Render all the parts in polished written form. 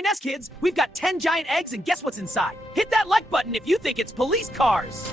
Nori Nest Kids, we've got 10 giant eggs, and guess what's inside? Hit that like button if you think it's police cars!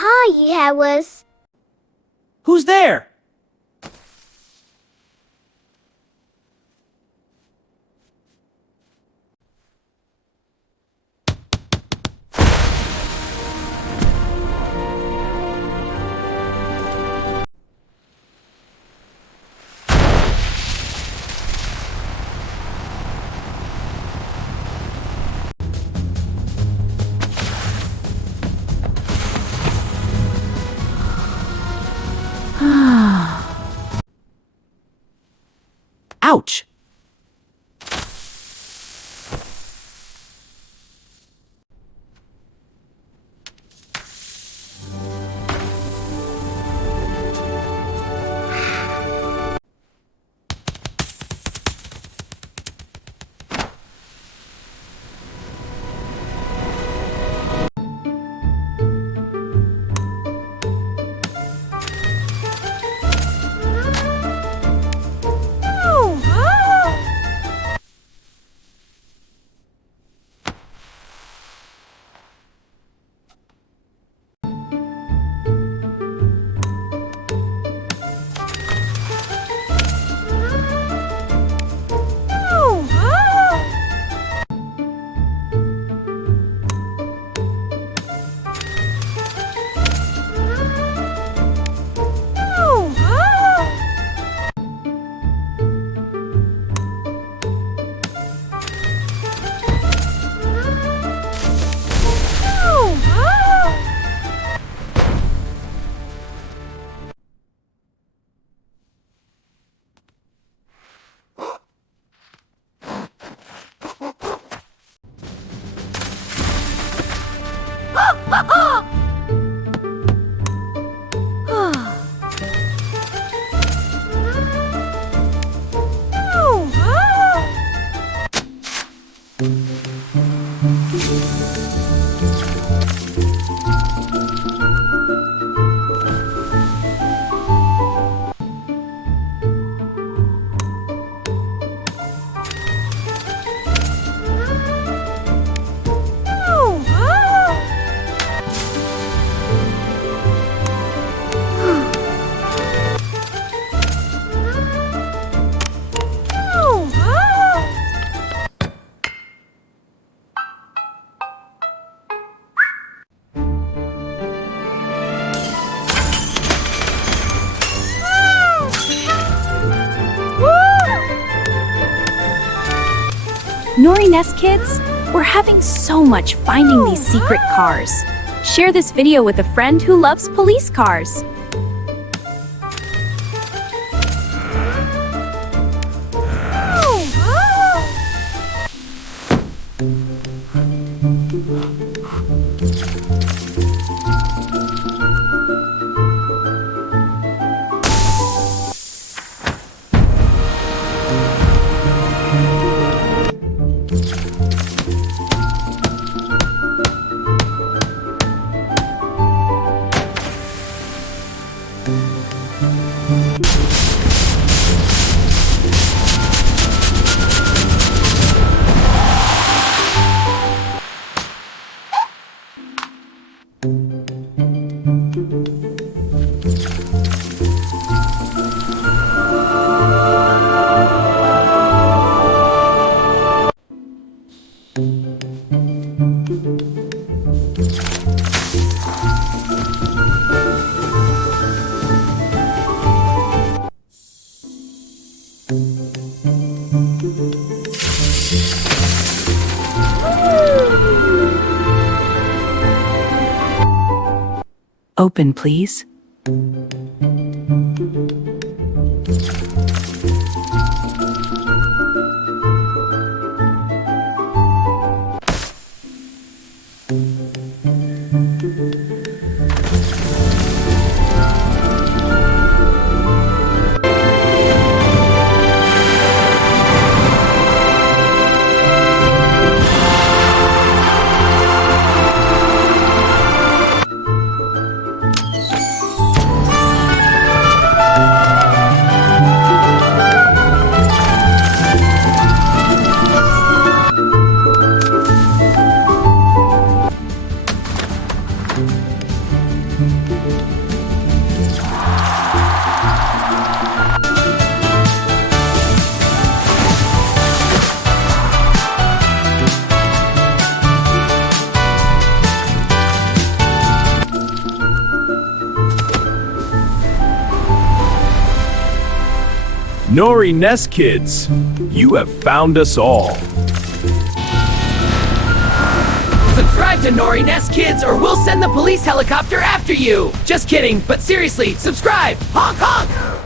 Hi, Alice. Who's there? Ouch! Nori Nest Kids, we're having so much finding these secret cars. Share this video with a friend who loves police cars. Open, please. Nori Nest Kids, you have found us all. Subscribe to Nori Nest Kids or we'll send the police helicopter after you. Just kidding, but seriously, subscribe. Honk honk!